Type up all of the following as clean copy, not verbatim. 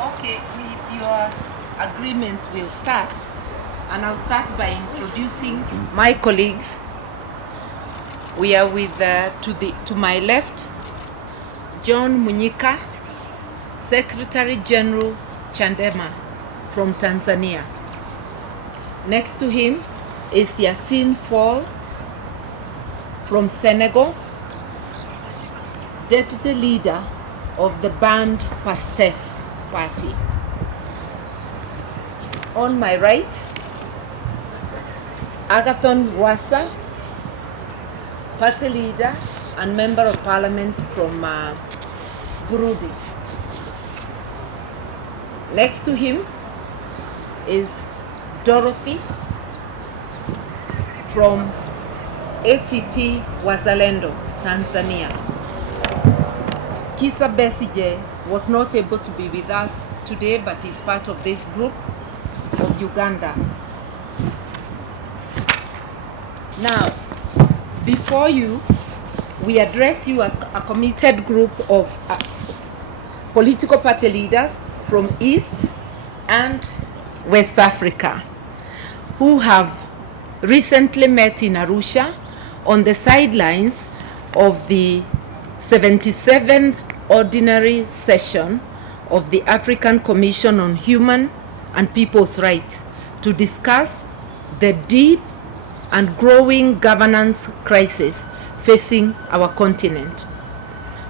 Okay, with your agreement, we'll start. And I'll start by introducing my colleagues. We are with, to my left, John Munyika, Secretary General Chandema from Tanzania. Next to him is Yassine Fall from Senegal, Deputy Leader of the banned PASTEF party. On my right, Agathon Rwasa, party leader and member of parliament from Burundi. Next to him is Dorothy from ACT Wazalendo, Tanzania. Kisa Besije was not able to be with us today, but is part of this group of Uganda. Now, before you, we address you as a committed group of political party leaders from East and West Africa who have recently met in Arusha on the sidelines of the 77th Ordinary Session of the African Commission on Human and People's Rights to discuss the deep and growing governance crisis facing our continent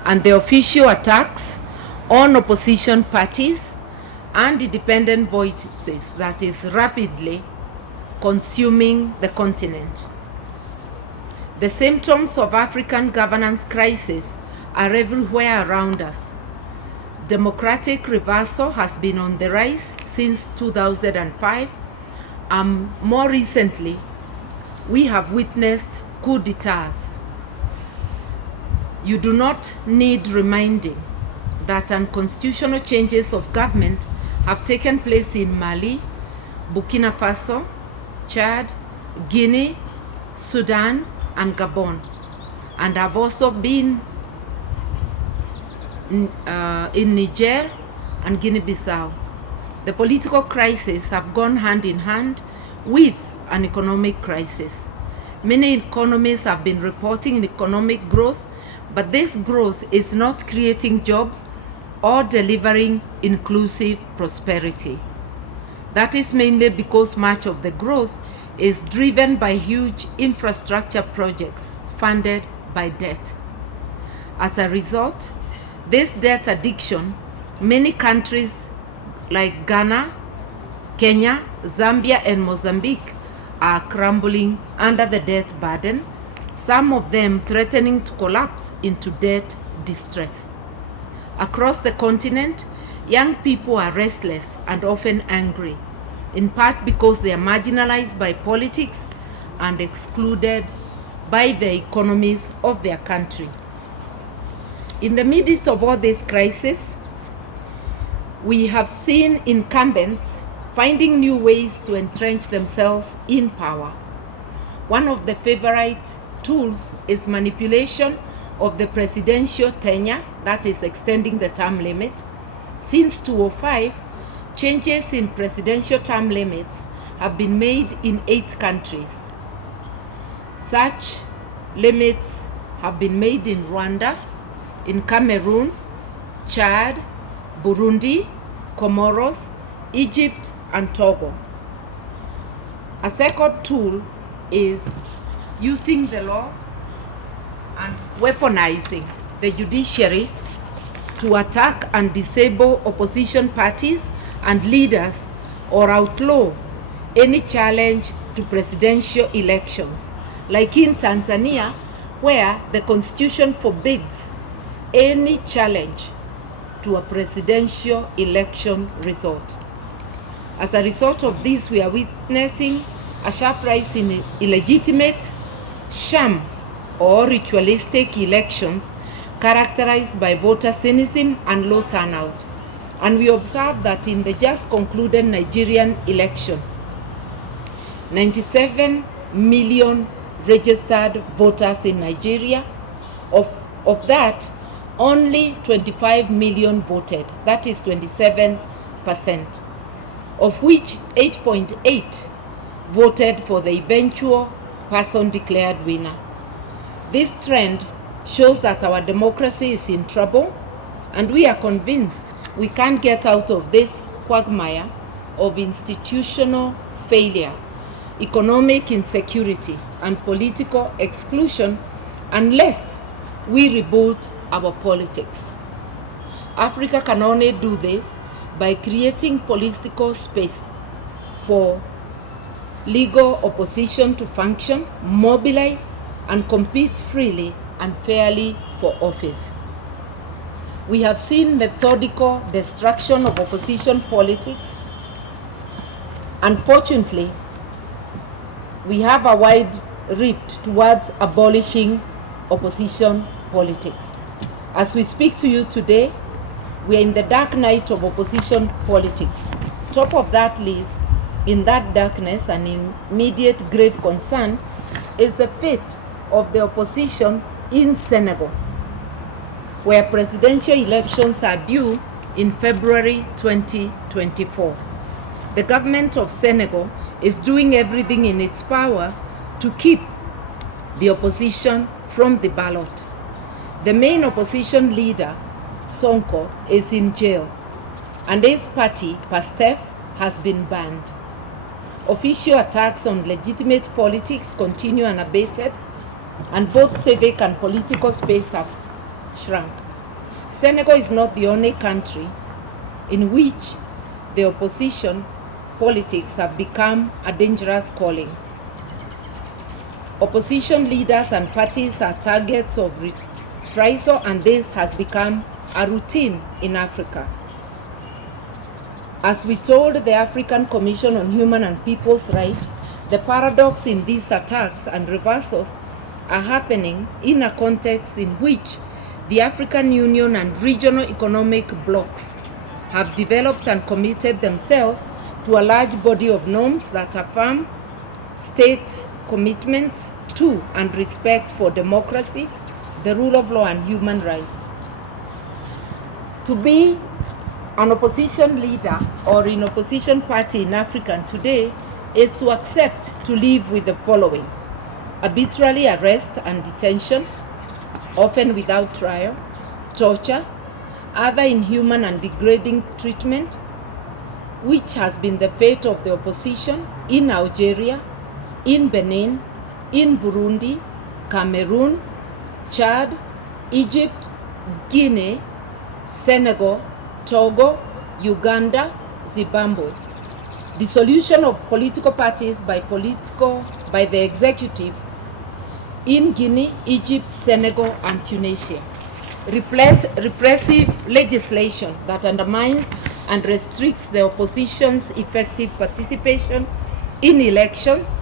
and the official attacks on opposition parties and independent voices that is rapidly consuming the continent. The symptoms of African governance crisis are everywhere around us. Democratic reversal has been on the rise since 2005, and more recently, we have witnessed coup d'etats. You do not need reminding that unconstitutional changes of government have taken place in Mali, Burkina Faso, Chad, Guinea, Sudan, and Gabon, and have also been in Niger and Guinea-Bissau. The political crises have gone hand in hand with an economic crisis. Many economies have been reporting economic growth, but this growth is not creating jobs or delivering inclusive prosperity. That is mainly because much of the growth is driven by huge infrastructure projects funded by debt. As a result, this debt addiction, many countries like Ghana, Kenya, Zambia, and Mozambique are crumbling under the debt burden, some of them threatening to collapse into debt distress. Across the continent, young people are restless and often angry, in part because they are marginalized by politics and excluded by the economies of their country. In the midst of all this crisis, we have seen incumbents finding new ways to entrench themselves in power. One of the favorite tools is manipulation of the presidential tenure, that is extending the term limit. Since 2005, changes in presidential term limits have been made in 8 countries. Such limits have been made in Rwanda, in Cameroon, Chad, Burundi, Comoros, Egypt, and Togo. A second tool is using the law and weaponizing the judiciary to attack and disable opposition parties and leaders or outlaw any challenge to presidential elections, like in Tanzania, where the constitution forbids any challenge to a presidential election result. As a result of this, we are witnessing a sharp rise in illegitimate, sham, or ritualistic elections characterized by voter cynicism and low turnout. And we observe that in the just concluded Nigerian election, 97 million registered voters in Nigeria. Of that, only 25 million voted. That is 27 9%, of which 8.8 voted for the eventual person declared winner. This trend shows that our democracy is in trouble, and we are convinced we can't get out of this quagmire of institutional failure, economic insecurity, and political exclusion unless we reboot our politics. Africa can only do this by creating political space for legal opposition to function, mobilize, and compete freely and fairly for office. We have seen methodical destruction of opposition politics. Unfortunately, we have a wide rift towards abolishing opposition politics. As we speak to you today, we are in the dark night of opposition politics. Top of that list, in that darkness and immediate grave concern, is the fate of the opposition in Senegal, where presidential elections are due in February 2024. The government of Senegal is doing everything in its power to keep the opposition from the ballot. The main opposition leader, Sonko, is in jail, and his party, PASTEF, has been banned. Official attacks on legitimate politics continue unabated, and both civic and political space have shrunk. Senegal is not the only country in which the opposition politics have become a dangerous calling. Opposition leaders and parties are targets of reprisal, and this has become a routine in Africa. As we told the African Commission on Human and People's Rights, the paradox in these attacks and reversals are happening in a context in which the African Union and regional economic blocs have developed and committed themselves to a large body of norms that affirm state commitments to and respect for democracy, the rule of law, and human rights. To be an opposition leader or an opposition party in Africa today is to accept to live with the following: arbitrary arrest and detention, often without trial, torture, other inhuman and degrading treatment, which has been the fate of the opposition in Algeria, in Benin, in Burundi, Cameroon, Chad, Egypt, Guinea, Senegal, Togo, Uganda, Zimbabwe. Dissolution of political parties by the executive in Guinea, Egypt, Senegal, and Tunisia. Repressive legislation that undermines and restricts the opposition's effective participation in elections.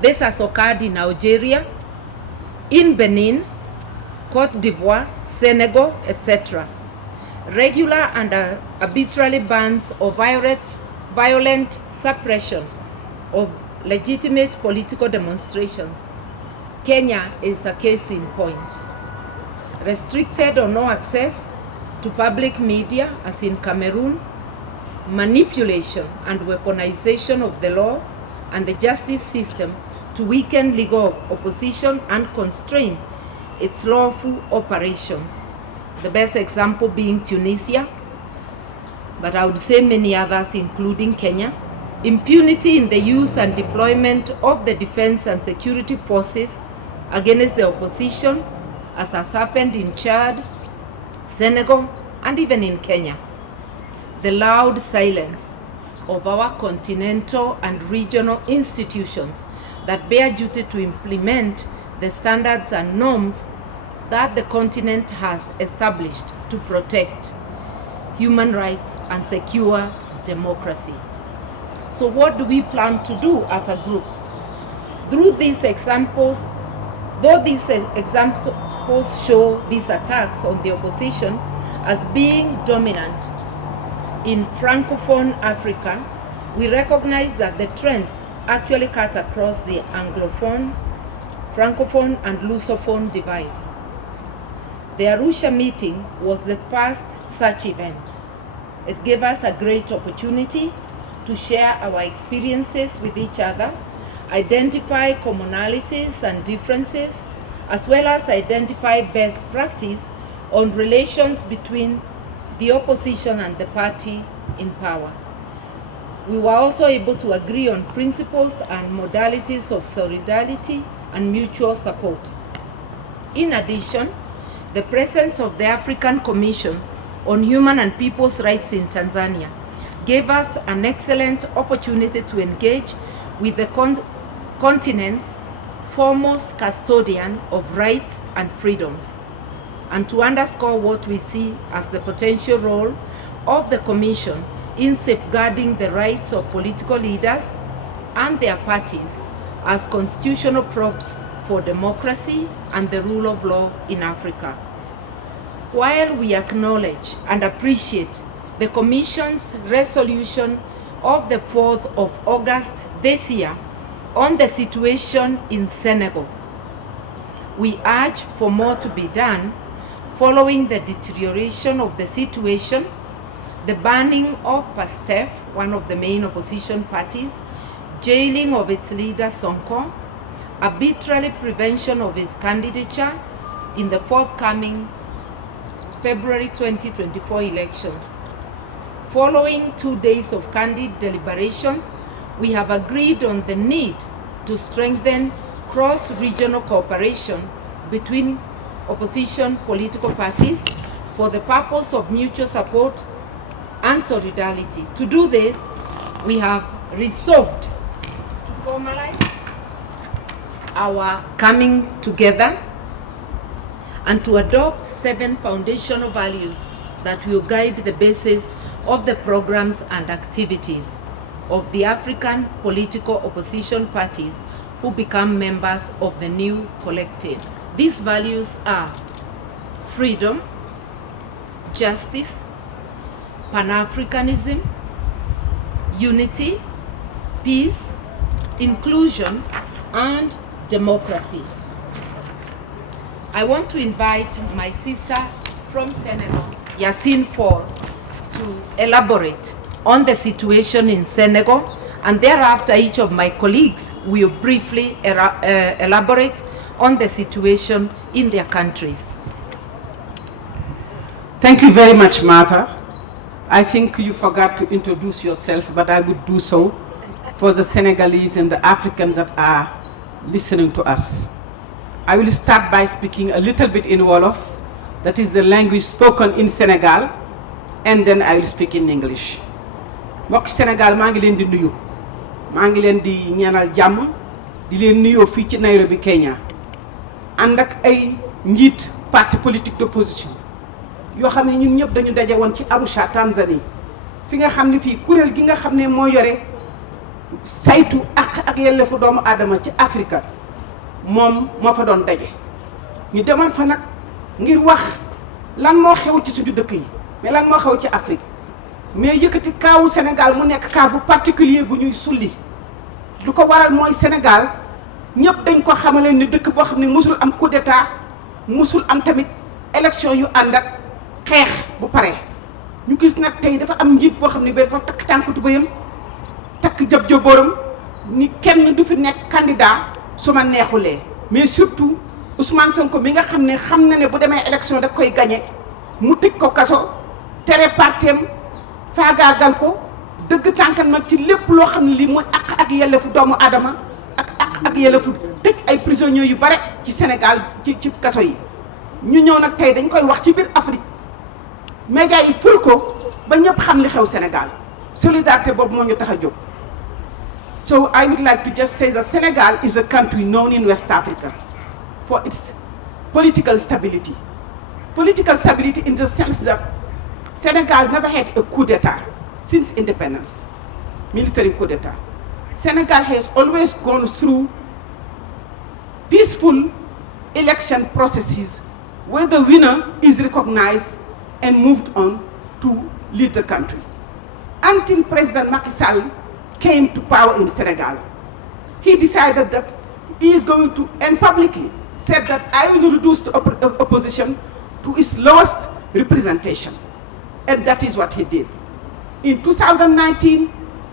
This has occurred in Algeria, in Benin, Cote d'Ivoire, Senegal, etc. Regular and arbitrary bans or violent suppression of legitimate political demonstrations. Kenya is a case in point. Restricted or no access to public media, as in Cameroon, manipulation and weaponization of the law and the justice system to weaken legal opposition and constrain its lawful operations. The best example being Tunisia, but I would say many others, including Kenya. Impunity in the use and deployment of the defense and security forces against the opposition, as has happened in Chad, Senegal, and even in Kenya. The loud silence of our continental and regional institutions that bear duty to implement the standards and norms that the continent has established to protect human rights and secure democracy. So what do we plan to do as a group? Through these examples, though these examples show these attacks on the opposition as being dominant in Francophone Africa, we recognize that the trends actually cut across the Anglophone, Francophone, and Lusophone divide. The Arusha meeting was the first such event. It gave us a great opportunity to share our experiences with each other, identify commonalities and differences, as well as identify best practice on relations between the opposition and the party in power. We were also able to agree on principles and modalities of solidarity and mutual support. In addition, the presence of the African Commission on Human and People's Rights in Tanzania gave us an excellent opportunity to engage with the continent's foremost custodian of rights and freedoms, and to underscore what we see as the potential role of the Commission in safeguarding the rights of political leaders and their parties as constitutional props for democracy and the rule of law in Africa. While we acknowledge and appreciate the Commission's resolution of the 4th of August this year on the situation in Senegal, we urge for more to be done following the deterioration of the situation, the banning of PASTEF, one of the main opposition parties, jailing of its leader Sonko, arbitrary prevention of his candidature in the forthcoming February 2024 elections. Following 2 days of candid deliberations, we have agreed on the need to strengthen cross-regional cooperation between opposition political parties for the purpose of mutual support and solidarity. To do this, we have resolved to formalize our coming together and to adopt 7 foundational values that will guide the basis of the programs and activities of the African political opposition parties who become members of the new collective. These values are freedom, justice, Pan-Africanism, unity, peace, inclusion, and democracy. I want to invite my sister from Senegal, Yassine Fall, to elaborate on the situation in Senegal, and thereafter each of my colleagues will briefly elaborate on the situation in their countries. Thank you very much, Martha. I think you forgot to introduce yourself, but I would do so for the Senegalese and the Africans that are listening to us. I will start by speaking a little bit in Wolof, that is the language spoken in Senegal, and then I will speak in English. Mbokk Sénégal maa ngi leen di nuyu maa ngi leen di ñaanal jàmm di leen nuyoo fii ci Nairobi Kenya ànd ak ay njiit parti politique d'opposition yoo xam ne ñun ñëpp dañu daje woon ci Arusha Tanzanie fi nga xam ne fii kuréel gi nga xam ne moo yore saytu ak yelleefu doomu aadama ci Afrique moom moo fa doon daje ñu demoon fa nag ngir wax lan moo xew ci suñu dëkk yi mais lan moo xew ci Afrique mais yëkkati kaawu Sénégal mu nekk cas bu particulier bu ñuy sulli lu ko waral mooy Sénégal ñëpp dañ ko xamale ni dëkk boo xam ne musul am coup d'état musul am tamit élection yu ànd ak xeex bu pare ñu gis nag tey dafa am njiit boo xam ne ba dafa takk tànk tubéyam takk jëb jëbooram ni kenn du fi nekk candidat su ma neexulee mais surtout Ousmane Sonko mi nga xam na ne bu demee élection daf koy gagné mu tëj ko kaso tere partem faagaagal ko dëgg tànkam nag ci lépp loo xam ne lii mooy ak yelleefu doomu aadama ak yelleefu tëj ay prisonniers yu bare ci Sénégal ci kaso yi ñu ñëw nag tey dañ koy wax ci biir Afrique médias yi ful ko ba ñëpp xam li xew Sénégal solidarité boobu moo ñu tax a jóg. So I would like to just say that Senegal is a country known in West Africa for its political stability. Political stability in the sense that Senegal never had a coup d'etat since independence, military coup d'etat. Senegal has always gone through peaceful election processes where the winner is recognized and moved on to lead the country. Until President Macky Sall came to power in Senegal, he decided that he is going to, and publicly said that I will reduce the opposition to its lowest representation. And that is what he did. In 2019,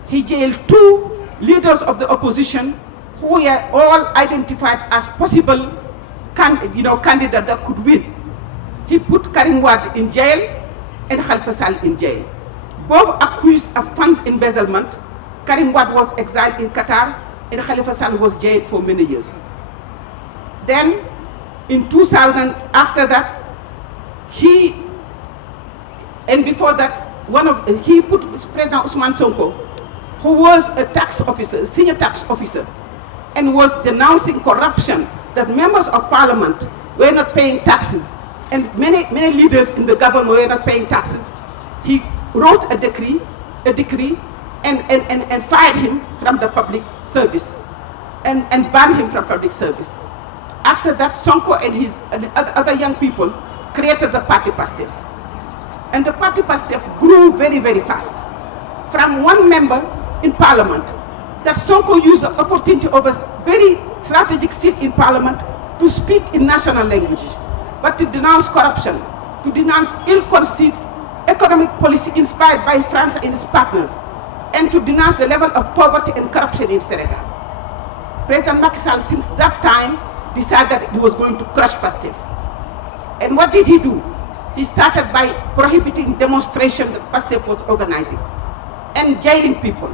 he jailed 2 leaders of the opposition who were all identified as possible candidates that could win. He put Karim Wade in jail and Khalifa Sall in jail. Both accused of funds embezzlement. Karim Wade was exiled in Qatar and Khalifa Sall was jailed for many years. Then in 2000, after that, he put President Ousmane Sonko, who was a tax officer, senior tax officer, and was denouncing corruption, that members of parliament were not paying taxes, and many leaders in the government were not paying taxes. He wrote a decree and fired him from the public service and banned him from public service. After that, Sonko and other young people created the party PASTEF. And the party PASTEF grew very, very fast. From one member in parliament, that Sonko used the opportunity of a very strategic seat in parliament to speak in national languages, but to denounce corruption, to denounce ill-conceived economic policy inspired by France and its partners, and to denounce the level of poverty and corruption in Senegal. President Macky Sall, since that time, decided that he was going to crush PASTEF. And what did he do? He started by prohibiting demonstrations that PASTEF was organizing and jailing people.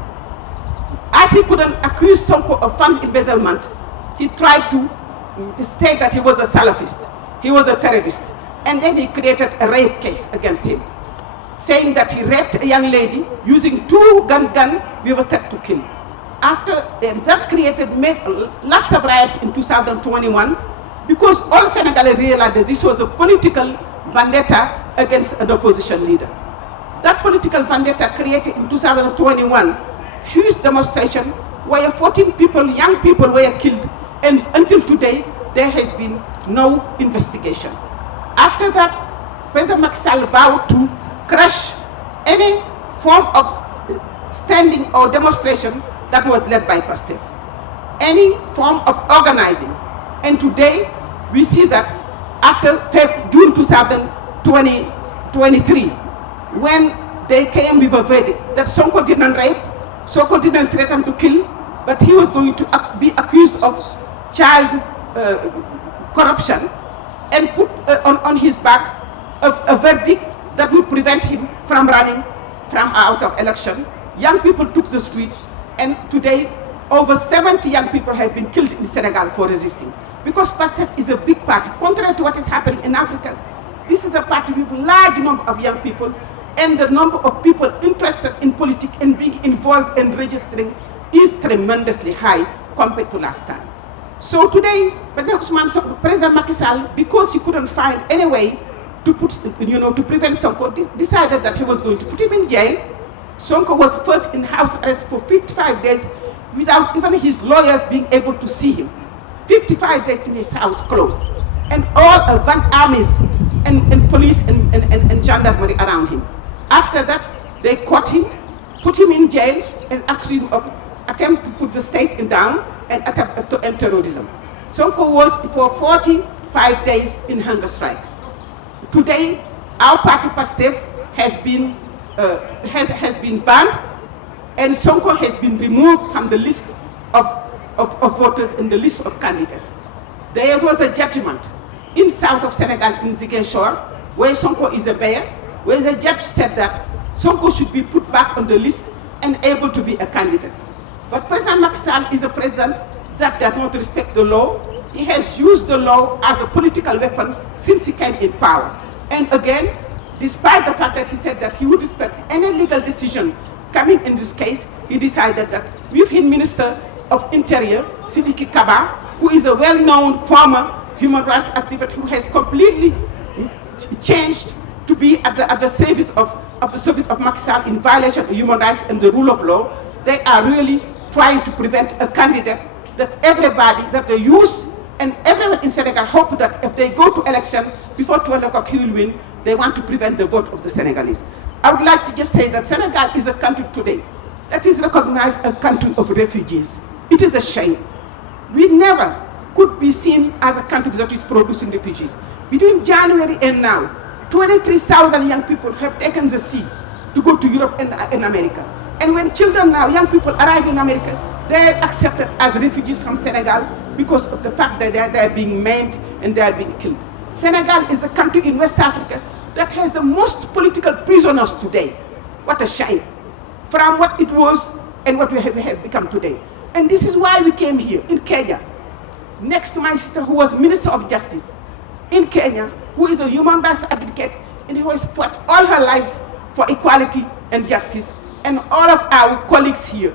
As he couldn't accuse Sonko of funds embezzlement, he tried to state that he was a Salafist, he was a terrorist, and then he created a rape case against him, saying that he raped a young lady using 2 guns with a threat to kill. After that made lots of riots in 2021, because all Senegalese realized that this was a political vendetta against an opposition leader. That political vendetta created in 2021 huge demonstration where 14 people, young people, were killed, and until today there has been no investigation. After that, President Macky Sall vowed to crush any form of standing or demonstration that was led by PASTEF, any form of organizing. And today we see that after June 2023, when they came with a verdict that Sonko didn't rape, Sonko didn't threaten to kill, but he was going to be accused of child corruption, and put on his back a verdict that would prevent him from running out of election. Young people took the street, and today over 70 young people have been killed in Senegal for resisting. Because PASTEF is a big party, contrary to what is happening in Africa. This is a party with a large number of young people, and the number of people interested in politics and being involved in registering is tremendously high compared to last time. So today, President Macky Sall, because he couldn't find any way to prevent Sonko, decided that he was going to put him in jail. Sonko was first in house arrest for 55 days without even his lawyers being able to see him. 55 days in his house closed. And all armies and police and gendarmerie around him. After that, they caught him, put him in jail, and accused him of attempt to put the state down and attempt to end terrorism. Sonko was for 45 days in hunger strike. Today, our party PASTEF has been banned, and Sonko has been removed from the list of voters in the list of candidates. There was a judgment in south of Senegal, in Ziguinchor, where Sonko is a mayor, where the judge said that Sonko should be put back on the list and able to be a candidate. But President Macky Sall is a president that does not respect the law. He has used the law as a political weapon since he came in power. And again, despite the fact that he said that he would respect any legal decision coming in this case, he decided that with his Minister of Interior, Sidiki Kaba, who is a well-known former human rights activist who has completely changed to be at the service of Macky Sall in violation of human rights and the rule of law. They are really trying to prevent a candidate that everybody, that the youth and everyone in Senegal hope that if they go to election before 12 o'clock he will win. They want to prevent the vote of the Senegalese. I would like to just say that Senegal is a country today that is recognized a country of refugees. It is a shame. We never could be seen as a country that is producing refugees. Between January and now, 23,000 young people have taken the sea to go to Europe and in America. And when children now, young people arrive in America, they're accepted as refugees from Senegal because of the fact that they're being maimed and they're being killed. Senegal is the country in West Africa that has the most political prisoners today. What a shame, from what it was and what we have become today. And this is why we came here in Kenya, next to my sister who was Minister of Justice in Kenya, who is a human rights advocate and who has fought all her life for equality and justice, and all of our colleagues here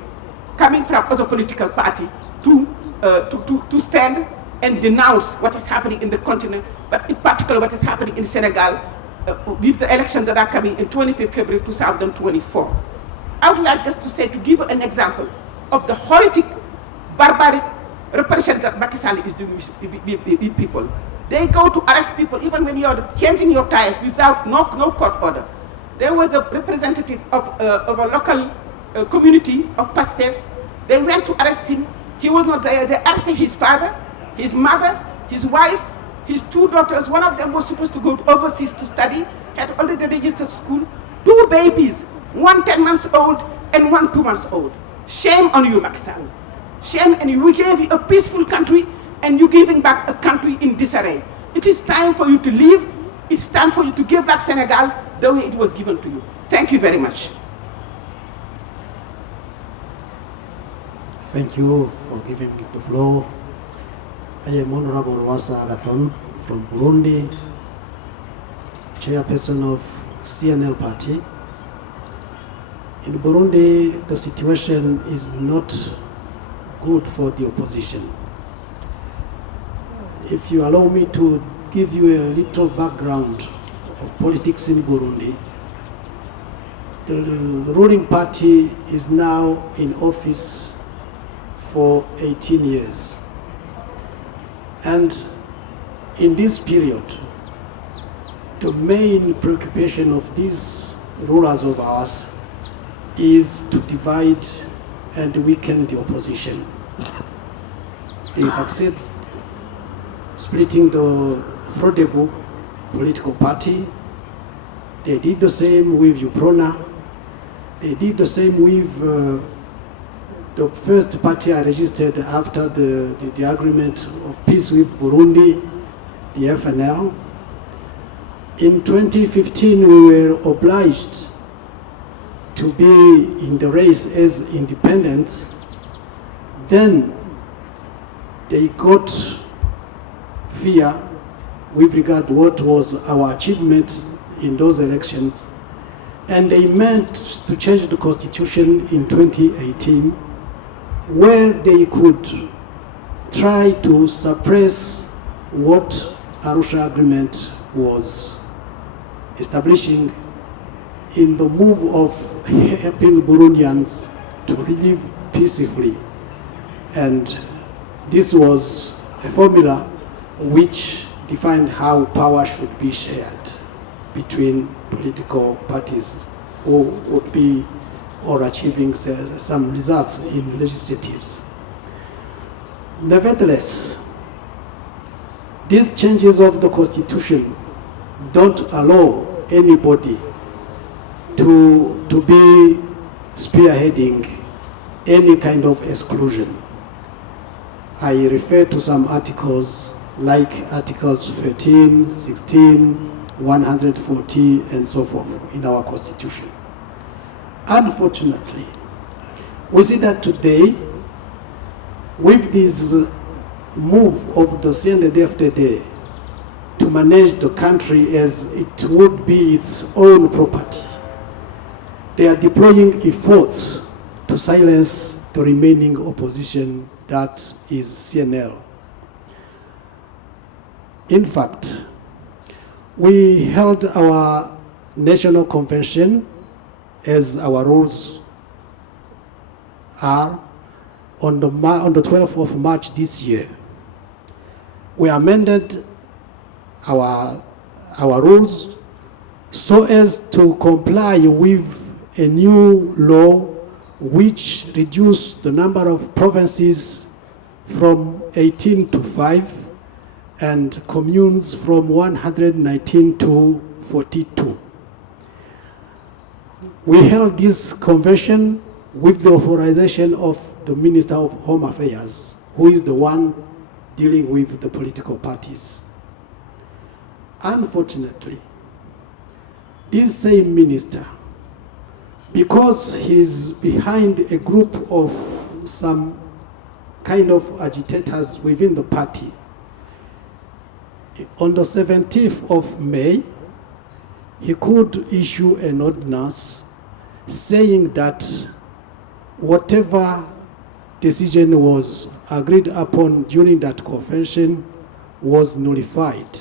coming from other political parties to stand and denounce what is happening in the continent, but in particular what is happening in Senegal with the elections that are coming in 25th February 2024. I would like just to say, to give an example of the horrific, barbaric repression that Macky Sall is doing with people. They go to arrest people even when you're changing your tires without no court order. There was a representative of a local community of Pastef. They went to arrest him. He was not there. They arrested his father, his mother, his wife, his two daughters. One of them was supposed to go overseas to study, had already registered school. Two babies, one 10 months old and one 2 months old. Shame on you, Macky Sall. Shame on you. We gave you a peaceful country and you're giving back a country in disarray. It is time for you to leave. It's time for you to give back Senegal the way it was given to you. Thank you very much. Thank you for giving me the floor. I am Honorable Wasa Agathon from Burundi, chairperson of CNL party. In Burundi, the situation is not good for the opposition. If you allow me to give you a little background of politics in Burundi, the ruling party is now in office for 18 years. And in this period, the main preoccupation of these rulers of ours is to divide and weaken the opposition. They succeed splitting the Frodebu political party. They did the same with UPRONA. They did the same with the first party I registered after the agreement of peace with Burundi, the FNL. In 2015, we were obliged to be in the race as independents. Then they got fear with regard to what was our achievement in those elections, and they meant to change the constitution in 2018, where they could try to suppress what Arusha Agreement was establishing in the move of helping Burundians to live peacefully. And this was a formula which defined how power should be shared between political parties who would be or achieving some results in legislatives. Nevertheless, these changes of the constitution don't allow anybody to be spearheading any kind of exclusion. I refer to some articles like Articles 13, 16, 140, and so forth in our Constitution. Unfortunately, we see that today, with this move of the CNDD-FDD to manage the country as it would be its own property, they are deploying efforts to silence the remaining opposition that is CNL. In fact, we held our national convention, as our rules are, on the 12th of March this year. We amended our rules so as to comply with a new law which reduced the number of provinces from 18 to 5 and communes from 119 to 42. We held this convention with the authorization of the Minister of Home Affairs, who is the one dealing with the political parties. Unfortunately, this same minister, because he's behind a group of some kind of agitators within the party, on the 17th of May, he could issue an ordinance saying that whatever decision was agreed upon during that convention was nullified,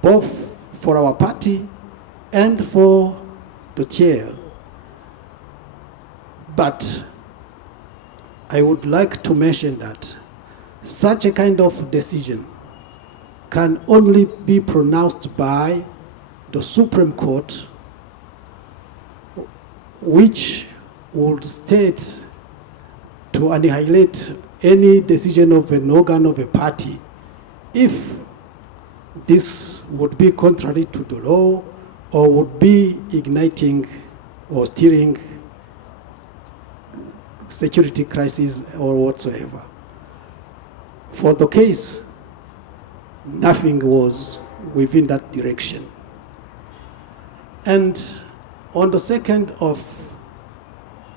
both for our party and for the chair. But I would like to mention that such a kind of decision can only be pronounced by the Supreme Court, which would state to annihilate any decision of an organ of a party if this would be contrary to the law or would be igniting or steering security crisis or whatsoever. For the case, nothing was within that direction. And on the 2nd of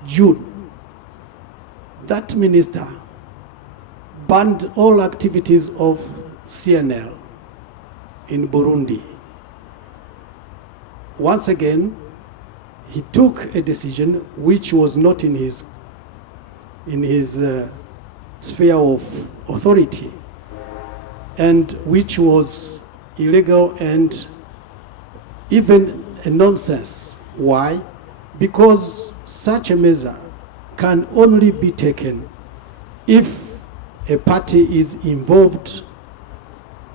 June, that minister banned all activities of CNL in Burundi. Once again, he took a decision which was not in his sphere of authority and which was illegal and even a nonsense. Why? Because such a measure can only be taken if a party is involved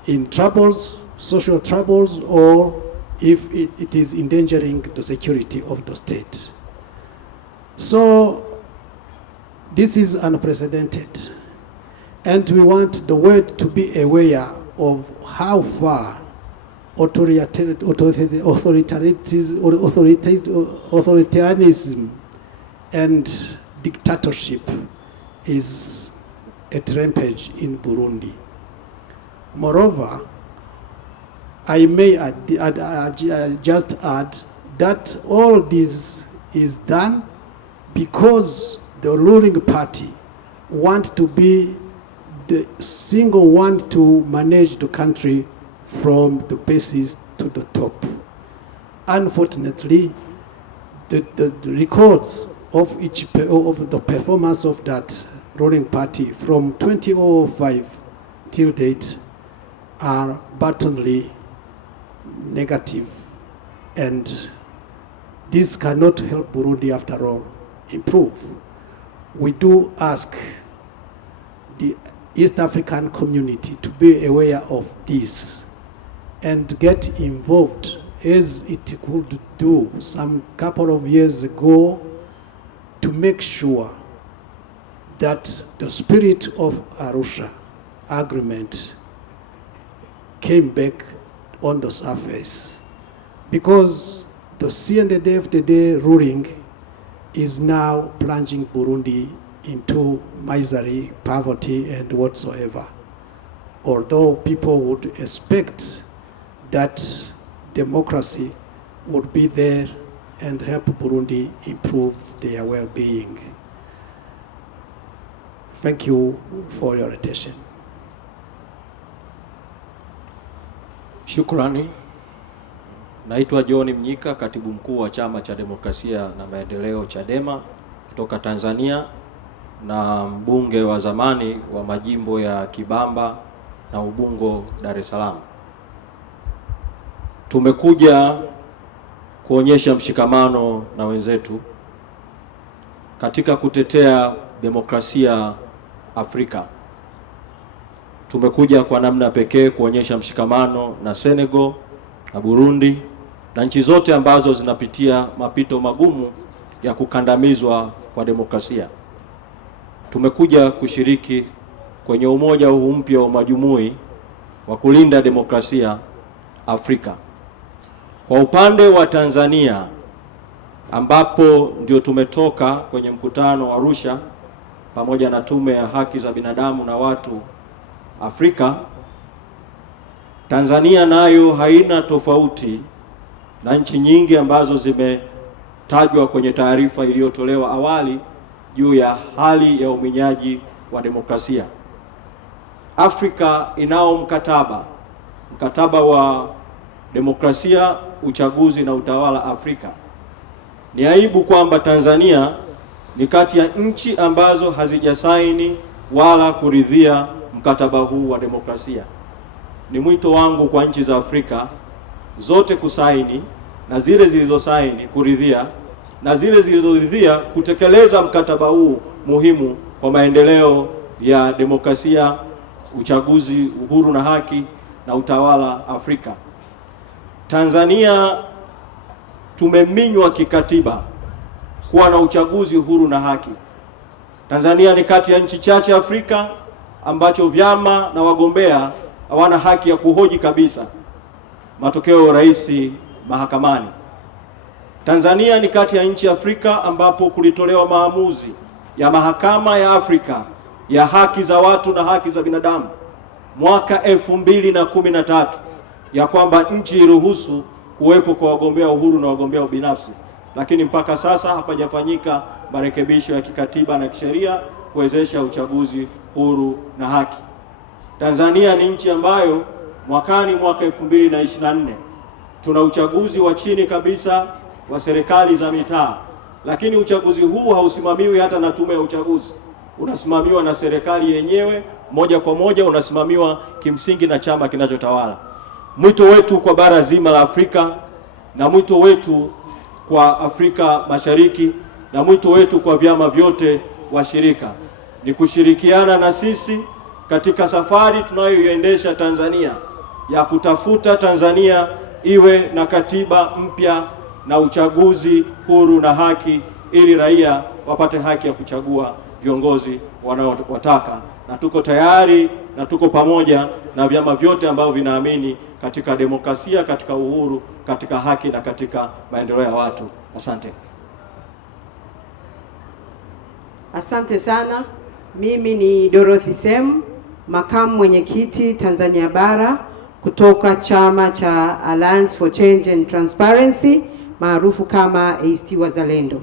in troubles, social troubles, or if it is endangering the security of the state. So this is unprecedented. And we want the world to be aware of how far authoritarianism and dictatorship is at rampage in Burundi. Moreover, I may just add that all this is done because the ruling party want to be the single one to manage the country from the basis to the top. Unfortunately, the records of the performance of that ruling party from 2005 till date are patently negative, and this cannot help Burundi, after all, improve. We do ask the East African community to be aware of this and get involved as it could do some couple of years ago to make sure that the spirit of Arusha agreement came back on the surface, because the CNDD-FDD ruling is now plunging Burundi into misery, poverty, and whatsoever. Although people would expect that democracy would be there and help Burundi improve their well-being. Thank you for your attention. Shukrani. Naitwa John Mnyika, katibu mkuu wa Chama cha Demokrasia na Maendeleo Chadema kutoka Tanzania na mbunge wa zamani wa majimbo ya Kibamba na Ubungo, Dar es Salaam. Tumekuja kuonyesha mshikamano na wenzetu katika kutetea demokrasia Afrika. Tumekuja kwa namna pekee kuonyesha mshikamano na Senegal na Burundi na nchi zote ambazo zinapitia mapito magumu ya kukandamizwa kwa demokrasia. Tumekuja kushiriki kwenye umoja huu mpya wa majumui wa kulinda demokrasia Afrika. Kwa upande wa Tanzania, ambapo ndio tumetoka kwenye mkutano wa Arusha pamoja na Tume ya Haki za Binadamu na Watu Afrika. Tanzania nayo haina tofauti na nchi nyingi ambazo zimetajwa kwenye taarifa iliyotolewa awali juu ya hali ya uminyaji wa demokrasia. Afrika inao mkataba wa demokrasia, uchaguzi na utawala Afrika. Ni aibu kwamba Tanzania ni kati ya nchi ambazo hazijasaini wala kuridhia mkataba huu wa demokrasia. Ni mwito wangu kwa nchi za Afrika zote kusaini, na zile zilizosaini kuridhia, na zile zilizoridhia kutekeleza mkataba huu muhimu kwa maendeleo ya demokrasia, uchaguzi uhuru na haki na utawala Afrika. Tanzania tumeminywa kikatiba kuwa na uchaguzi huru na haki. Tanzania ni kati ya nchi chache Afrika ambacho vyama na wagombea hawana haki ya kuhoji kabisa matokeo ya rais mahakamani. Tanzania ni kati ya nchi Afrika ambapo kulitolewa maamuzi ya Mahakama ya Afrika ya haki za watu na haki za binadamu mwaka 2013 ya kwamba nchi iruhusu kuwepo kwa wagombea uhuru na wagombea ubinafsi, lakini mpaka sasa hapajafanyika marekebisho ya kikatiba na kisheria kuwezesha uchaguzi huru na haki. Tanzania ni nchi ambayo mwaka 2024 tuna uchaguzi wa chini kabisa wa serikali za mitaa, lakini uchaguzi huu hausimamiwi hata na tume ya uchaguzi, unasimamiwa na serikali yenyewe moja kwa moja, unasimamiwa kimsingi na chama kinachotawala. Mwito wetu kwa bara zima la Afrika na mwito wetu kwa Afrika Mashariki na mwito wetu kwa vyama vyote washirika ni kushirikiana na sisi katika safari tunayoiendesha Tanzania ya kutafuta Tanzania iwe na katiba mpya na uchaguzi huru na haki, ili raia wapate haki ya kuchagua viongozi wanaowataka. Na tuko tayari na tuko pamoja na vyama vyote ambavyo vinaamini katika demokrasia, katika uhuru, katika haki na katika maendeleo ya watu. Asante. Asante sana. Mimi ni Dorothy Sem, makamu mwenyekiti Tanzania Bara kutoka chama cha Alliance for Change and Transparency maarufu kama ACT Wazalendo.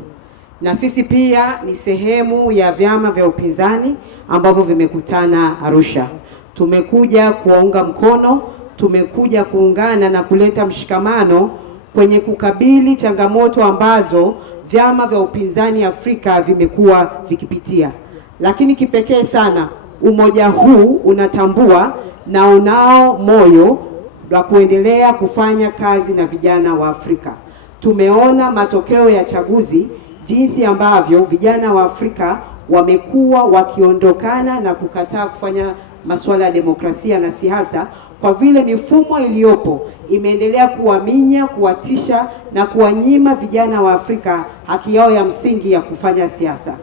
Na sisi pia ni sehemu ya vyama vya upinzani ambavyo vimekutana Arusha. Tumekuja kuwaunga mkono, tumekuja kuungana na kuleta mshikamano kwenye kukabili changamoto ambazo vyama vya upinzani Afrika vimekuwa vikipitia. Lakini kipekee sana umoja huu unatambua na unao moyo wa kuendelea kufanya kazi na vijana wa Afrika. Tumeona matokeo ya chaguzi jinsi ambavyo vijana wa Afrika wamekuwa wakiondokana na kukataa kufanya masuala ya demokrasia na siasa, kwa vile mifumo iliyopo imeendelea kuwaminya, kuwatisha na kuwanyima vijana wa Afrika haki yao ya msingi ya kufanya siasa.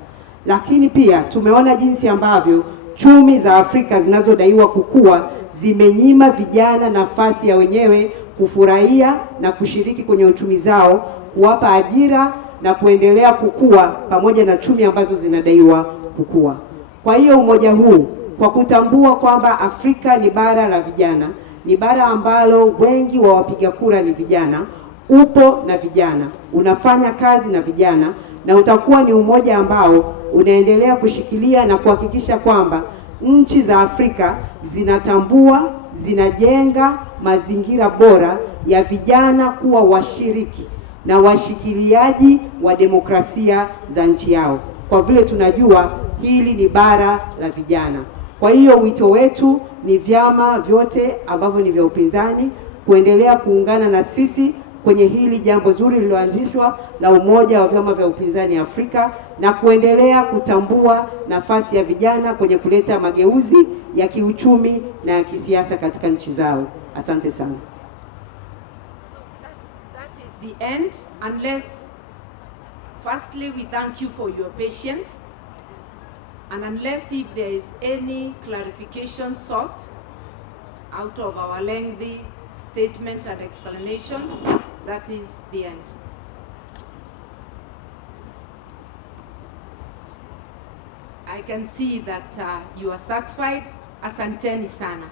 Lakini pia tumeona jinsi ambavyo chumi za Afrika zinazodaiwa kukua zimenyima vijana nafasi ya wenyewe kufurahia na kushiriki kwenye uchumi zao, kuwapa ajira na kuendelea kukua pamoja na chumi ambazo zinadaiwa kukua. Kwa hiyo umoja huu, kwa kutambua kwamba Afrika ni bara la vijana, ni bara ambalo wengi wa wapiga kura ni vijana, upo na vijana, unafanya kazi na vijana, na utakuwa ni umoja ambao unaendelea kushikilia na kuhakikisha kwamba nchi za Afrika zinatambua, zinajenga mazingira bora ya vijana kuwa washiriki na washikiliaji wa demokrasia za nchi yao, kwa vile tunajua hili ni bara la vijana. Kwa hiyo wito wetu ni vyama vyote ambavyo ni vya upinzani kuendelea kuungana na sisi kwenye hili jambo zuri lililoanzishwa la umoja wa vyama vya upinzani Afrika, na kuendelea kutambua nafasi ya vijana kwenye kuleta mageuzi ya kiuchumi na ya kisiasa katika nchi zao. Asante sana. That is the end, unless firstly we thank you for your patience, and unless if there is any clarification sought out of our lengthy statement and explanations, that is the end. I can see that you are satisfied. Asanteni sana.